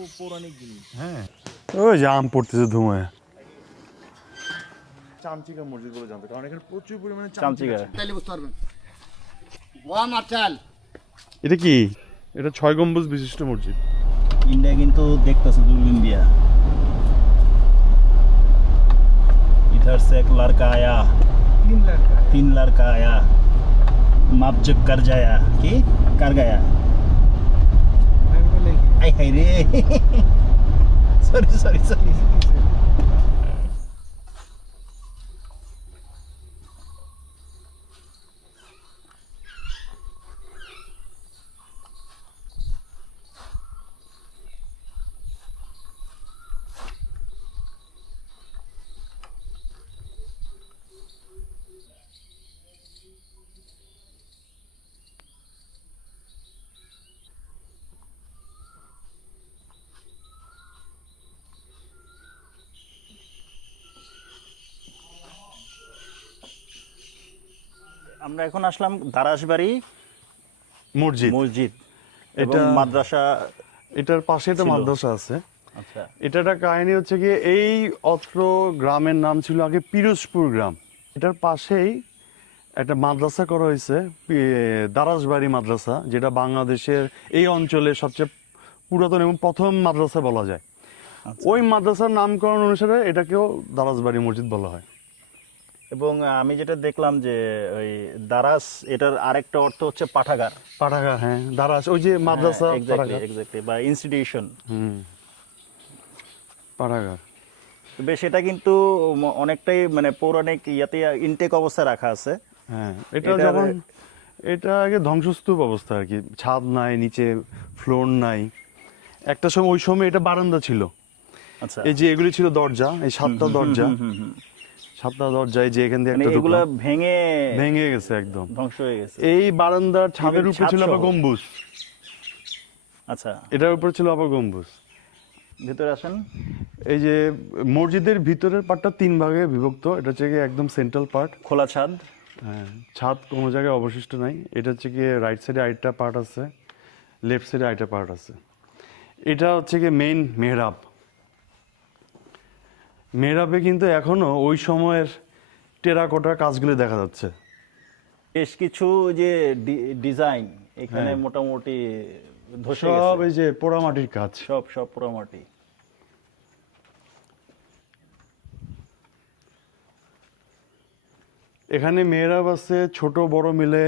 পৌ- পৌরাণিক জিনিস হ্যাঁ ওই যে আম পড়তেছে ধুমায় চামচিকা মসজিদ বলে জানতো কারণ এখানে প্রচুর পরিমাণে চামচিকা তাইলে বুঝতে পারবেন ওয়া মার্শাল এটা কি এটা ছয় গম্বুজ বিশিষ্ট মসজিদ ইন্ডিয়া কিন্তু দেখতেছে দূরবীন দিয়া इधर से एक लड़का आया তিন লড়কা तीन लड़का आया माप चेक कर जाया कि कर गया আমি Kairi. Eh. sorry, sorry, sorry. আমরা এখন আসলাম দারাসবাড়ি মসজিদ। মসজিদ এটা- মাদ্রাসা এটার পাশে একটা মাদ্রাসা আছে। আচ্ছা। এটা একটা কাহিনী হচ্ছে কি এই অত্র গ্রামের নাম ছিল আগে পিরোজপুর গ্রাম। এটার পাশেই একটা মাদ্রাসা করা হয়েছে দারাসবাড়ি মাদ্রাসা যেটা বাংলাদেশের এই অঞ্চলে সবচেয়ে পুরাতন এবং প্রথম মাদ্রাসা বলা যায়। আচ্ছা। ওই মাদ্রাসার নামকরণ অনুসারে এটাকেও দারাসবাড়ি মসজিদ বলা হয়। এবং আমি যেটা দেখলাম যে ওই দারাস এটার আরেকটা অর্থ হচ্ছে পাঠাগার। পাঠাগার হ্যাঁ দারাস ওই যে মাদ্রাসা এক্স্যাক্টলি এক্স্যাক্টলি বা ইনস্টিটিউশন হুম পাঠাগার। বেশ এটা কিন্তু অনেকটাই মানে পৌরাণিক ইয়াতে ইনটেক অবস্থায় রাখা আছে। হ্যাঁ এটা যখন এটা আগে ধ্বংসস্তূপ অবস্থা আর কি ছাদ নাই নিচে ফ্লোর নাই। একটা সময় ওই সময় এটা বারান্দা ছিল। আচ্ছা। এই যে এগুলি ছিল দরজা এই সাতটা দরজা। হুম, হুম। সাতটা দরজা এই যে এখান দিয়ে মানে একটা এগুলা। ভেঙে ভেঙে গেছে একদম। ধ্বংস হয়ে গেছে। এই বারান্দার ছাদের উপরে ছিল আবার গম্বুজ। আচ্ছা। এটার উপরে ছিল আবার গম্বুজ। ভেতরে আসেন। এই যে মসজিদের ভিতরের পার্টটা তিন ভাগে বিভক্ত এটা হচ্ছে গিয়ে একদম সেন্ট্রাল পার্ট খোলা ছাদ। হ্যাঁ ছাদ কোনো জায়গায় অবশিষ্ট নাই। এটা হচ্ছে গিয়ে রাইট সাইডে আরেকটা পার্ট আছে লেফট সাইডে আরেকটা পার্ট আছে। এটা হচ্ছে গিয়ে মেইন মেহরাব। মেহরাবে কিন্তু এখনও ওই সময়ের টেরাকোটার কাজগুলো দেখা যাচ্ছে। বেশ কিছু যে ডিজাইন এখানে হ্যাঁ। মোটামুটি ধসে সব এই যে পোড়ামাটির কাজ। সব সব পোড়ামাটি। এখানে মেহরাব আছে ছোট বড় মিলে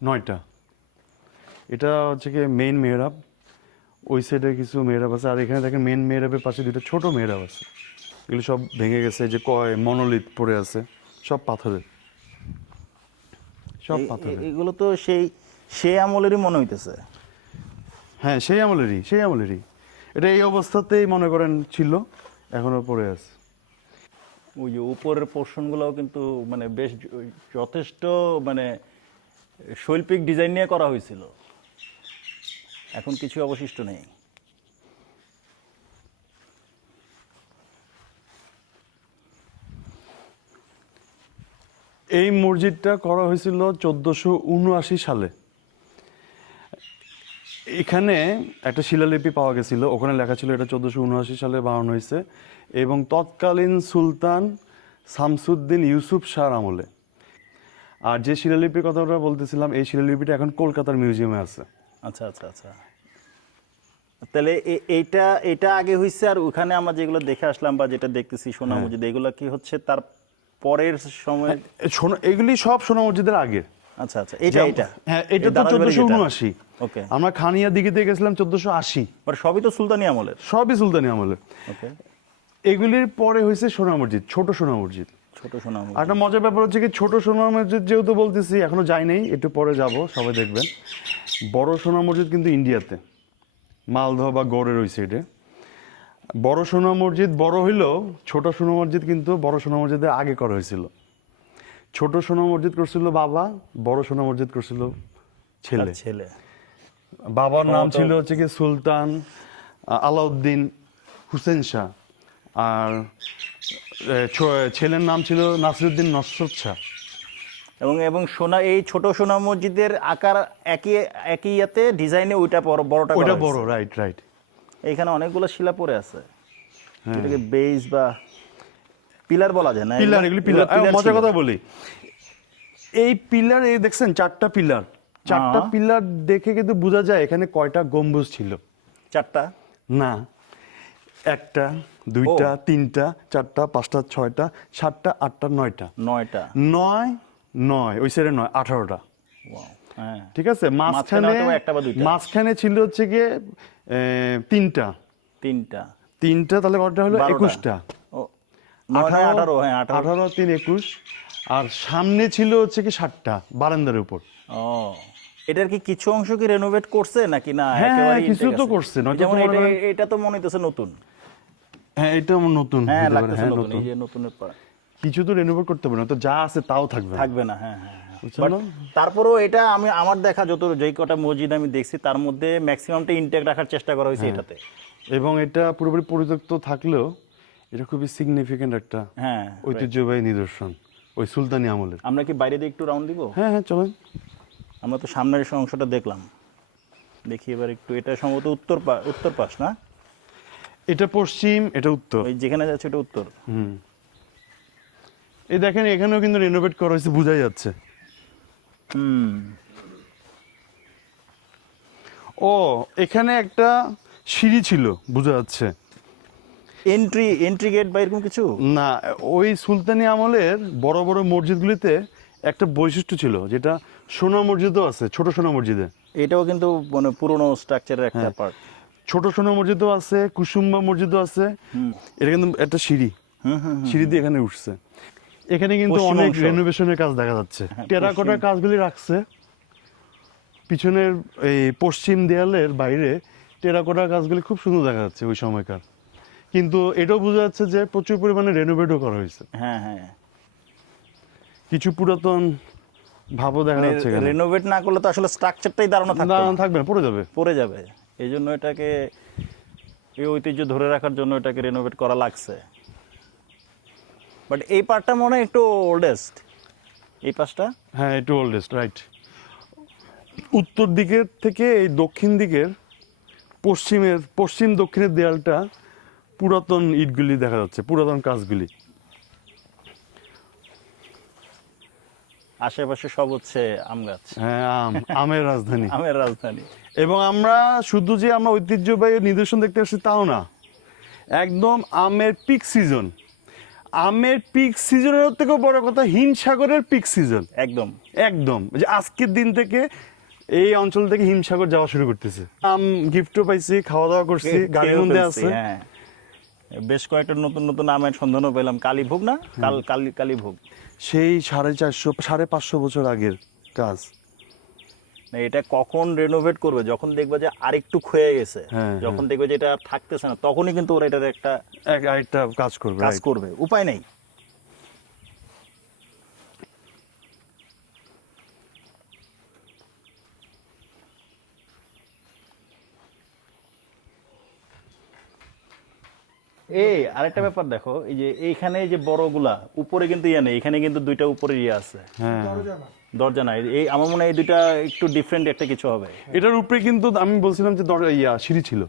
নয়টা। এটা হচ্ছে কি মেইন মেহরাব ওই সাইডে কিছু মেহরাব আছে। আর এখানে দেখেন মেইন মেহরাবের পাশে দুটো ছোট মেহরাব আছে। এগুলো সব ভেঙে গেছে যে কয় মনোলিথ পড়ে আছে সব পাথরের। সব পাথরের। এগুলো তো সেই সেই আমলেরই মনে হইতেছে। হ্যাঁ সেই আমলেরই সেই আমলেরই। এটা এই অবস্থাতেই মনে করেন ছিল এখনও পড়ে আছে। ওই উপরের পোর্শনগুলোও কিন্তু মানে বেশ যথেষ্ট মানে শৈল্পিক ডিজাইন নিয়ে করা হয়েছিল। এখন কিছু অবশিষ্ট নেই। এই মসজিদটা করা হয়েছিল চোদ্দোশো উনআশি সালে। এখানে একটা শিলালিপি পাওয়া গেছিল, ওখানে লেখা ছিল এটা চোদ্দোশো উনআশি সালে বানানো হয়েছে এবং তৎকালীন সুলতান শামসুদ্দিন ইউসুফ শাহর আমলে। আর যে শিলালিপির কথাটা বলতেছিলাম, এই শিলালিপিটা এখন কলকাতার মিউজিয়ামে আছে। আচ্ছা আচ্ছা আচ্ছা। তাহলে এইটা এটা আগে হয়েছে আর ওখানে আমরা যেগুলো দেখে আসলাম বা যেটা দেখতেছি সোনা মসজিদ এগুলো কি হচ্ছে তার পরের সময় সোনা এগুলি সব সোনা মসজিদের আগে। আচ্ছা আচ্ছা এটা এটা হ্যাঁ এটা তো চোদ্দোশো উনআশি। ওকে। আমরা খানিয়া দিঘিতে গেছিলাম চোদ্দোশো আশি। মানে সবই তো সুলতানি আমলের। সবই সুলতানি আমলের। ওকে। এগুলির পরে হয়েছে সোনা মসজিদ ছোট সোনা মসজিদ। ছোট সোনা আর একটা মজার ব্যাপার হচ্ছে কি ছোট সোনা মসজিদ যেহেতু বলতেছি এখনও যাই নাই একটু পরে যাব সবাই দেখবেন। বড় সোনা মসজিদ কিন্তু ইন্ডিয়াতে। মালদহ বা গড়ের ওই সাইডে বড় সোনা মসজিদ বড় হইলেও ছোট সোনা মসজিদ কিন্তু বড় সোনা মসজিদের আগে করা হয়েছিল। ছোট সোনা মসজিদ করছিল বাবা বড় সোনা মসজিদ করছিল ছেলে। ছেলে। বাবার নাম ছিল হচ্ছে কি সুলতান আলাউদ্দিন হুসেন শাহ। আর ছেলের নাম ছিল নাসিরুদ্দিন নসরত শাহ। এবং এবং সোনা এই ছোট সোনা মসজিদের আকার একই একই ইয়াতে ডিজাইনে ওইটা বড় বড়টা ওইটা বড় রাইট রাইট এইখানে অনেকগুলো শিলা পড়ে আছে। এটাকে বেস বা পিলার বলা যায় না? পিলার এগুলি পিলার মজার কথা বলি। এই পিলার এই দেখছেন চারটা পিলার চারটা হ্যাঁ। পিলার দেখে কিন্তু বোঝা যায় এখানে কয়টা গম্বুজ ছিল। চারটা? না। একটা দুইটা তিনটা চারটা পাঁচটা ছয়টা সাতটা আটটা নয়টা। নয়টা। নয় নয় ওই সাইডে নয় আঠারোটা। হ্যাঁ। ঠিক আছে? মাঝখানে মাঝখানে ছিল হচ্ছে গিয়ে তিনটা। তিনটা। তিনটা তাহলে কটা হলো একুশটা। আঠারো হ্যাঁ আঠারো। তিন একুশ। আর সামনে ছিল হচ্ছে কি ষাটটা বারান্দার উপর। ও এটার কি কিছু অংশ কি রেনোভেট করছে নাকি না? হ্যাঁ, কিছু তো করছে, যেমন এটা এটা তো মনে হইতেছে নতুন। হ্যাঁ এটা নতুন হ্যাঁ লাগতেছে হ্যাঁ, নতুন এই যে নতুনের পর কিছু তো রেনোভেট করতে হবে না তো যা আছে তাও থাকবে থাকবে না হ্যাঁ হ্যাঁ হ্যাঁ। তারপরেও এটা আমি আমার দেখা যত যেই কটা মসজিদ আমি দেখছি তার মধ্যে ম্যাক্সিমামটা ইনটেক রাখার চেষ্টা করা হয়েছে এটাতে। এবং এটা পুরোপুরি পরিত্যক্ত থাকলেও এটা খুবই সিগনিফিকেন্ট একটা হ্যাঁ ঐতিহ্যবাহী নিদর্শন ওই সুলতানি আমলের। আমরা কি বাইরে দিয়ে একটু রাউন্ড দিব? হ্যাঁ হ্যাঁ চলেন। আমরা তো সামনের অংশটা দেখলাম। দেখি এবার একটু এটা সম্ভবত উত্তর উত্তর পাশ না? এটা পশ্চিম এটা উত্তর। ওই যেখানে যাচ্ছে এটা উত্তর। হুম। এই দেখেন এখানেও কিন্তু রেনোভেট করা হয়েছে বোঝাই যাচ্ছে। হুম। ও এখানে একটা সিঁড়ি ছিল বোঝা যাচ্ছে। এন্ট্রি এন্ট্রি গেট বা এরকম কিছু? না ওই সুলতানি আমলের বড় বড় মসজিদগুলিতে একটা বৈশিষ্ট্য ছিল যেটা সোনা মসজিদও আছে ছোট সোনা মসজিদে। এটাও কিন্তু মানে পুরনো স্ট্রাকচারের একটা পার্ট ছোট সোনা মসজিদও আছে কুসুম্বা মসজিদও আছে। এটা কিন্তু একটা সিঁড়ি। হুম হুম সিঁড়ি দিয়ে এখানে উঠছে। এখানে কিন্তু অনেক রেনোভেশনের কাজ দেখা যাচ্ছে। হ্যাঁ, টেরাকোটার কাজগুলি রাখছে। পিছনের এই পশ্চিম দেয়ালের বাইরে টেরাকোটার কাজগুলি খুব সুন্দর দেখা যাচ্ছে ওই সময়কার। কিন্তু এটাও বোঝা যাচ্ছে যে প্রচুর পরিমাণে রেনোভেটও করা হয়েছে। হ্যাঁ হ্যাঁ। কিছু পুরাতন ভাবও দেখা যাচ্ছে রেনোভেট না করলে তো আসলে স্ট্রাকচারটাই দাঁড়ানো থাকতো দাঁড়ানো থাকবে পড়ে যাবে। পড়ে যাবে। এই জন্য এটাকে এই ঐতিহ্য ধরে রাখার জন্য এটাকে রেনোভেট করা লাগছে। বাট এই পার্টটা মনে হয় একটু ওল্ডেস্ট এই পাশটা? হ্যাঁ একটু ওল্ডেস্ট রাইট উত্তর দিকের থেকে এই দক্ষিণ দিকের পশ্চিমের পশ্চিম দক্ষিণের দেয়ালটা পুরাতন ইটগুলি দেখা যাচ্ছে পুরাতন কাজগুলি। আশেপাশে সব হচ্ছে আম গাছ। হ্যাঁ আম আমের রাজধানী। আমের রাজধানী। এবং আমরা শুধু যে আমরা ঐতিহ্যবাহী নিদর্শন দেখতে আসছি তাও না। একদম আমের পিক সিজন আমের পিক সিজনের থেকেও বড় কথা হিমসাগরের পিক সিজন একদম। একদম। যে আজকের দিন থেকে এই অঞ্চল থেকে হিমসাগর যাওয়া শুরু করতেছে। আম গিফটও পাইছি খাওয়া দাওয়া করছি গাড়ির মধ্যে আছে। হ্যাঁ। বেশ কয়েকটা নতুন নতুন আমের সন্ধানও পেলাম। কালীভোগ না? কাল কালী কালীভোগ। সেই সাড়ে চারশো সাড়ে পাঁচশো বছর আগের কাজ। এটা কখন রেনোভেট করবে? যখন দেখবে যে আরেকটু ক্ষয়ে গেছে হ্যাঁ, যখন দেখবে যে এটা আর থাকতেছে না তখনই কিন্তু ওরা এটার একটা এক আরেকটা কাজ করবে কাজ করবে। উপায় নেই। এই আরেকটা ব্যাপার দেখো এই যে এইখানে যে বড়গুলা উপরে কিন্তু ইয়ে নেই এখানে কিন্তু দুইটা উপরে ইয়ে আছে। হ্যাঁ। দরজা নাই। এই আমার মনে হয় এই দুইটা একটু ডিফারেন্ট একটা কিছু হবে। এটার উপরে কিন্তু আমি বলছিলাম যে দরজা ইয়া সিঁড়ি ছিল।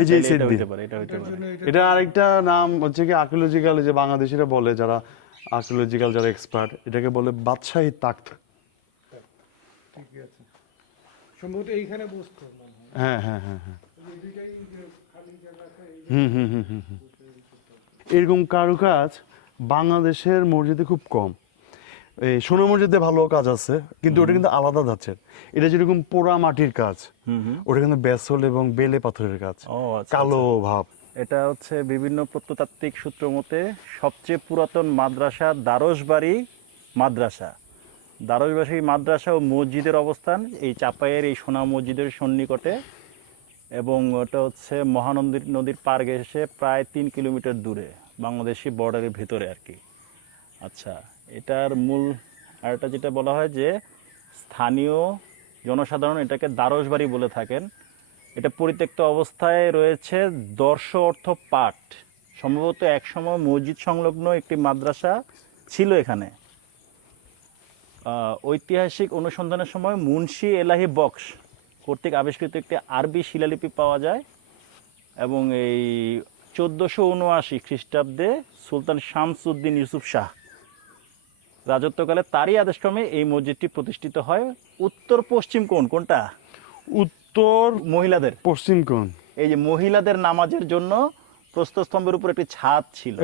এই যে এটা পারে এটা হইতে পারে। এটা আরেকটা নাম হচ্ছে কি আর্কিওলজিক্যাল যে বাংলাদেশিরা বলে যারা আর্কিওলজিক্যাল যারা এক্সপার্ট এটাকে বলে বাদশাহী তাক্ত। ঠিকই আছে। সম্ভবত এইখানে বসতো হ্যাঁ। হ্যাঁ হ্যাঁ হ্যাঁ এই দুইটাই যে খালি জায়গাটা এই হুম হুম হুম হুম হুম। এরকম কারুকাজ বাংলাদেশের মসজিদে খুব কম। এই সোনা মসজিদে ভালো কাজ আছে কিন্তু ওটা কিন্তু আলাদা ধাঁচের। এটা যেরকম পোড়া মাটির কাজ ওটা কিন্তু বেসল এবং বেলে পাথরের কাজ। ও আচ্ছা কালো ভাব। এটা হচ্ছে বিভিন্ন প্রত্নতাত্ত্বিক সূত্র মতে সবচেয়ে পুরাতন মাদ্রাসা দ্বারসবাড়ি মাদ্রাসা। দ্বারসবাড়ি মাদ্রাসা ও মসজিদের অবস্থান এই চাপাইয়ের এই সোনা মসজিদের সন্নিকটে এবং ওটা হচ্ছে মহানন্দী নদীর পার ঘেসে প্রায় তিন কিলোমিটার দূরে বাংলাদেশি বর্ডারের ভিতরে আর কি। আচ্ছা এটার মূল আর এটা যেটা বলা হয় যে স্থানীয় জনসাধারণ এটাকে দ্বারসবাড়ি বলে থাকেন। এটা পরিত্যক্ত অবস্থায় রয়েছে দর্শ অর্থ পাঠ। সম্ভবত একসময় মসজিদ সংলগ্ন একটি মাদ্রাসা ছিল এখানে। ঐতিহাসিক অনুসন্ধানের সময় মুন্সি এলাহি বক্স কর্তৃক আবিষ্কৃত একটি আরবি শিলালিপি পাওয়া যায় এবং এই চোদ্দোশো উনআশি খ্রিস্টাব্দে সুলতান শামসুদ্দিন ইউসুফ শাহ রাজত্বকালে তারই আদেশক্রমে এই মসজিদটি প্রতিষ্ঠিত হয়। উত্তর পশ্চিম কোণ কোনটা? উত্তর মহিলাদের। পশ্চিম কোণ। এই যে মহিলাদের নামাজের জন্য প্রস্তরস্তম্ভের উপর একটি ছাদ ছিল।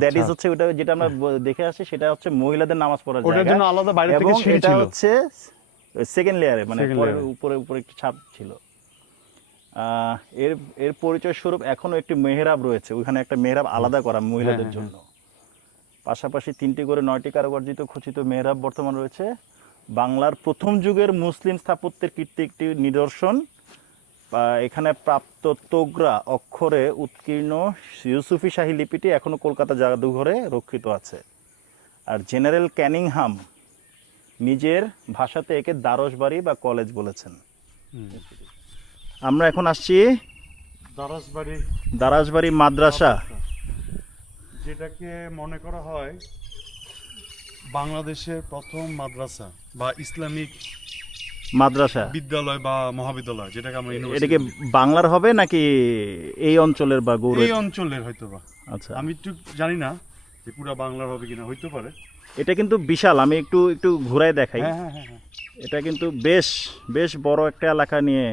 দ্যাট ইজ হচ্ছে ওটা যেটা আমরা দেখে আসি সেটা হচ্ছে মহিলাদের নামাজ পড়ার ওটার জন্য আলাদা বাইরে থেকে সিঁড়ি ছিল। হচ্ছে সেকেন্ড লেয়ারে মানে। উপরে উপরে একটি ছাদ ছিল। আহ, এর এর পরিচয় স্বরূপ এখনও একটি মেহরাব রয়েছে। ওইখানে একটা মেহরাব আলাদা করা মহিলাদের হ্যাঁ, জন্য। পাশাপাশি তিনটি করে নয়টি কারুকার্যিত খচিত মেহরাব বর্তমান রয়েছে। বাংলার প্রথম যুগের মুসলিম স্থাপত্যের কীর্তি একটি নিদর্শন। এখানে প্রাপ্ত তোগরা অক্ষরে উৎকীর্ণ ইউসুফি শাহী লিপিটি এখনও কলকাতা জাদুঘরে রক্ষিত আছে। আর জেনারেল ক্যানিংহাম নিজের ভাষাতে একে দ্বারসবাড়ি বা কলেজ বলেছেন। আমরা এখন আসছি দারাসবাড়ি দারাসবাড়ি মাদ্রাসা। যেটাকে মনে করা হয় বাংলাদেশের প্রথম মাদ্রাসা বা ইসলামিক মাদ্রাসা। বিদ্যালয় বা মহাবিদ্যালয় যেটাকে আমরা এটা university কি বাংলার হবে নাকি এই অঞ্চলের বা গৌরব এই অঞ্চলের হয়তো বা। আচ্ছা। আমি একটু জানি না যে পুরো বাংলার হবে কিনা হইতে পারে। এটা কিন্তু বিশাল আমি একটু একটু ঘুরাই দেখাই। হ্যাঁ হ্যাঁ হ্যাঁ। এটা কিন্তু বেশ বেশ বড় একটা এলাকা নিয়ে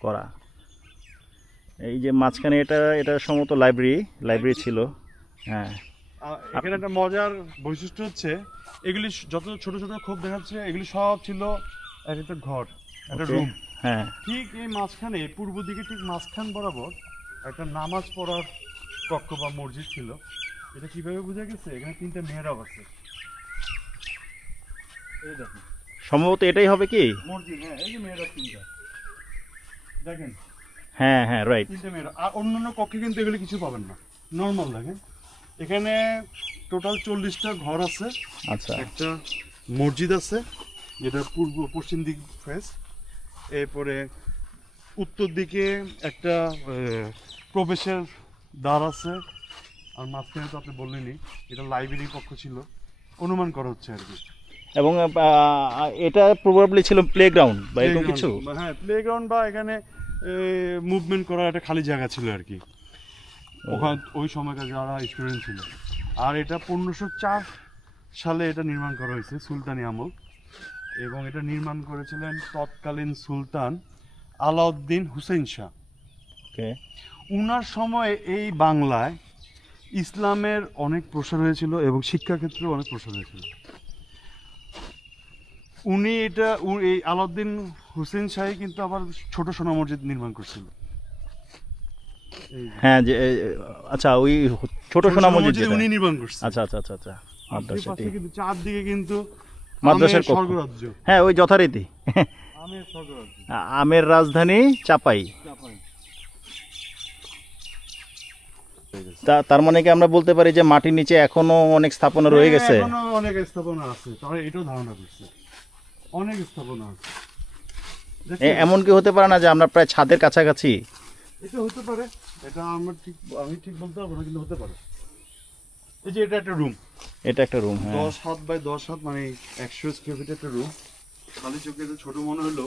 করা। এই যে মাঝখানে এটা এটা সম্ভবত লাইব্রেরি লাইব্রেরি ছিল। হ্যাঁ। এখানে একটা মজার বৈশিষ্ট্য হচ্ছে এগুলি যত ছোট ছোট খোপ দেখাচ্ছে এগুলি সব ছিল এক একটা ঘর একটা রুম হ্যাঁ। ঠিক এই মাঝখানে পূর্ব দিকে ঠিক মাঝখান বরাবর একটা নামাজ পড়ার কক্ষ বা মসজিদ ছিল। এটা কীভাবে বোঝা গেছে? এখানে তিনটা মেহরাব আছে। এই দেখেন সম্ভবত এটাই হবে কি? মসজিদ হ্যাঁ এই যে মেহরাব তিনটা। দেখেন? হ্যাঁ হ্যাঁ রাইট তিনটা মেহরাব। আর অন্যান্য কক্ষে কিন্তু এগুলি কিছু পাবেন না। নর্মাল দেখেন। এখানে টোটাল চল্লিশটা ঘর আছে। আচ্ছা। একটা মসজিদ আছে যেটা পূর্ব পশ্চিম দিক ফেস এরপরে উত্তর দিকে একটা প্রবেশের দ্বার আছে। আর মাঝখানে তো আপনি বললেনই এটা লাইব্রেরি কক্ষ ছিল। অনুমান করা হচ্ছে আর কি। এবং এটা প্রবাবলি ছিল প্লেগ্রাউন্ড বা এরকম কিছু? হ্যাঁ প্লেগ্রাউন্ড বা এখানে মুভমেন্ট করার একটা খালি জায়গা ছিল আর কি। ওখান ওই সময়কার যারা স্টুডেন্ট ছিল আর এটা পনেরোশো চার সালে এটা নির্মাণ করা হয়েছে সুলতানি আমল এবং এটা নির্মাণ করেছিলেন তৎকালীন সুলতান আলাউদ্দিন হুসেন শাহ. উনার সময় এই বাংলায় ইসলামের অনেক প্রসার হয়েছিল এবং শিক্ষাক্ষেত্রেও অনেক প্রসার হয়েছিল উনি এটা এই আলাউদ্দিন হুসেন শাহী কিন্তু আবার ছোট সোনা মসজিদ নির্মাণ করছিল। হ্যাঁ যে আচ্ছা ওই ছোট সোনা মসজিদ উনি নির্মাণ করছে আচ্ছা আচ্ছা আচ্ছা আচ্ছা মাদ্রাসাটি চারদিকে কিন্তু মাদ্রাসার স্বর্গরাজ্য। হ্যাঁ ওই যথারীতি। আমের রাজধানী চাপাই। তা তার মানে কি আমরা বলতে পারি যে মাটির নিচে এখনও অনেক স্থাপনা রয়ে হ্যাঁ, গেছে? এখনও অনেক স্থাপনা আছে। তারা এটাও ধারণা করছে। অনেক স্থাপনা আছে। এমন কি হতে পারে না যে আমরা প্রায় ছাদের কাছাকাছি? এটা হতে পারে। এটা আমার ঠিক আমি ঠিক বলতে পারব না কিন্তু হতে পারে। এই যে এটা একটা রুম এটা একটা রুম হ্যাঁ। দশ হাত বাই দশ হাত মানে একশো স্কোয়ার ফিট একটা রুম খালি চোখে তো ছোট মনে হলো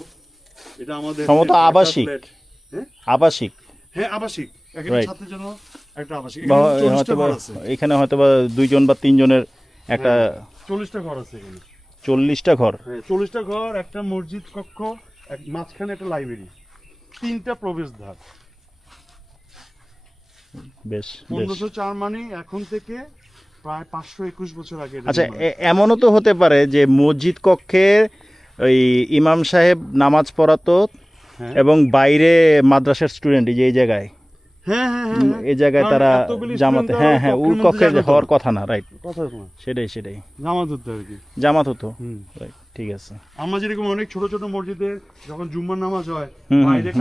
এটা আমাদের সম্ভবত আবাসিক। হ্যাঁ? আবাসিক। হ্যাঁ আবাসিক। একটা ছাত্রের জন্য একটা আবাসিক। এখানে হয়তো বা দুইজন বা তিনজনের একটা চল্লিশটা ঘর আছে এখানে। চল্লিশটা ঘর। হ্যাঁ চল্লিশটা ঘর একটা মসজিদ কক্ষ মাঝখানে একটা লাইব্রেরি তিনটা প্রবেশদ্বার। বেশ পনেরোশো চার মানে এখন থেকে প্রায় পাঁচশো একুশ বছর আগে আচ্ছা এমনও তো হতে পারে যে মসজিদ কক্ষে ওই ইমাম সাহেব নামাজ পড়াতো হ্যাঁ। এবং বাইরে মাদ্রাসার স্টুডেন্ট যে এই জায়গায়। হ্যাঁ হ্যাঁ এই জায়গায় তারা জামাতে হ্যাঁ হ্যাঁ ওই কক্ষে হওয়ার কথা না রাইট সেটাই সেটাই। জামাত হতো আর কি। জামাত হতো। ঠিক আছে। আমরা যেরকম অনেক ছোট ছোট মসজিদে যখন জুম্মার নামাজ হয়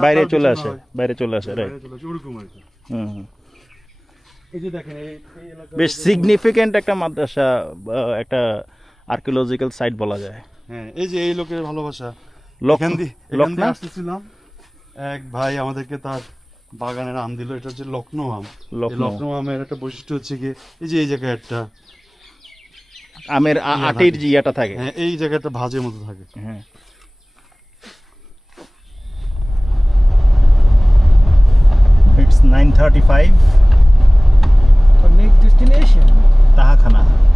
বাইরে চলে আসে বাইরে চলে আসে রাইট ওরকম আর কি। হুম। বেশ সিগনিফিকেন্ট একটা মাদ্রাসা একটা আর্কিওলজিক্যাল সাইট বলা যায়। হ্যাঁ এই যে এই লোকের ভালোবাসা। লখনৌ আসতেছিলাম। এক ভাই আমাদেরকে তার বাগানের আম দিল। এটা হচ্ছে লখনউ আম। লক্ষ্ণৌ। আমের একটা বৈশিষ্ট্য হচ্ছে কি এই যে এই জায়গায় একটা আমের আটির যে ইয়েটা থাকে। হ্যাঁ এই জায়গাটা ভাজের মতো থাকে। হ্যাঁ। It's 9:35打开。看，